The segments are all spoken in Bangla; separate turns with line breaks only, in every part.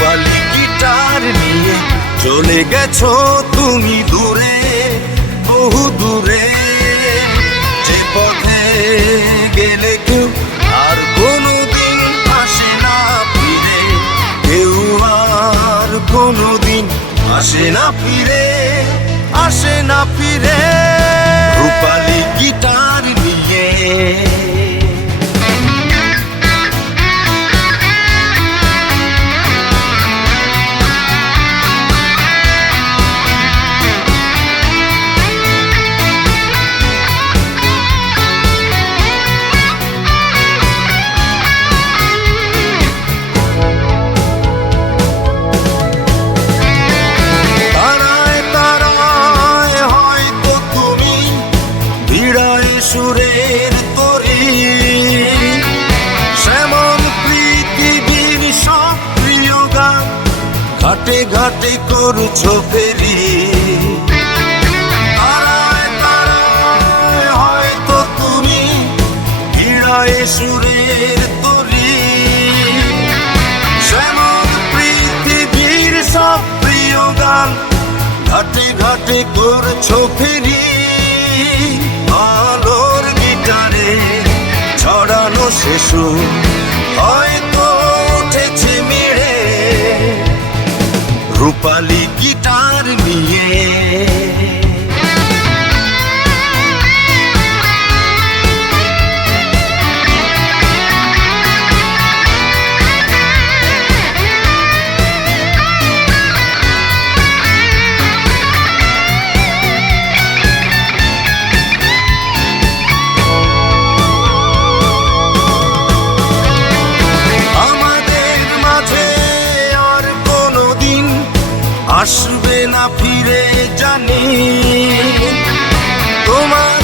রূপালি গিটার নিয়ে চলে গেছো তুমি দূরে, বহু দূরে। যে পথে গেলে কেউ আর কোনোদিন আসে না ফিরে। কেউ আর কোনোদিন আসে না ফিরে, আসে না ফিরে। ঘাটে করছ ফেরি হয়তো তুমি বিড়ায় সুরের তরি। যেমন পৃথিবীর সব প্রিয় গান ঘাটে ঘাটে করছ ফেরি আলোর গিটারে ছড়ানো শিশু রূপালি গিটার নিয়ে না ফিরে জানি। তোমার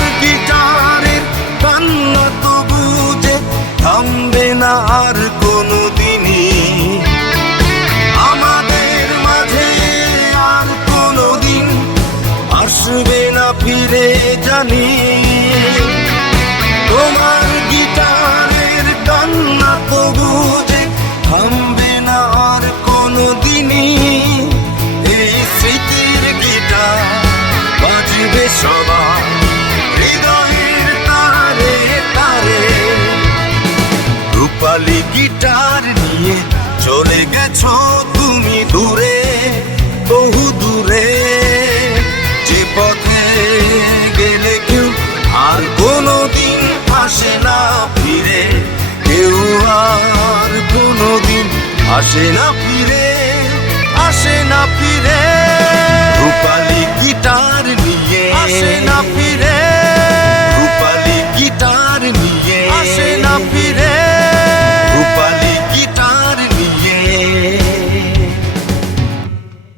রূপালি গিটার নিয়ে চলে গেছো তুমি দূরে, বহু দূরে। যে পথে গেলে কেউ আর কোনোদিন আসে না ফিরে, কেউ আর কোনোদিন আসে না ফিরে আসে না ফিরে, আসে না ফিরে।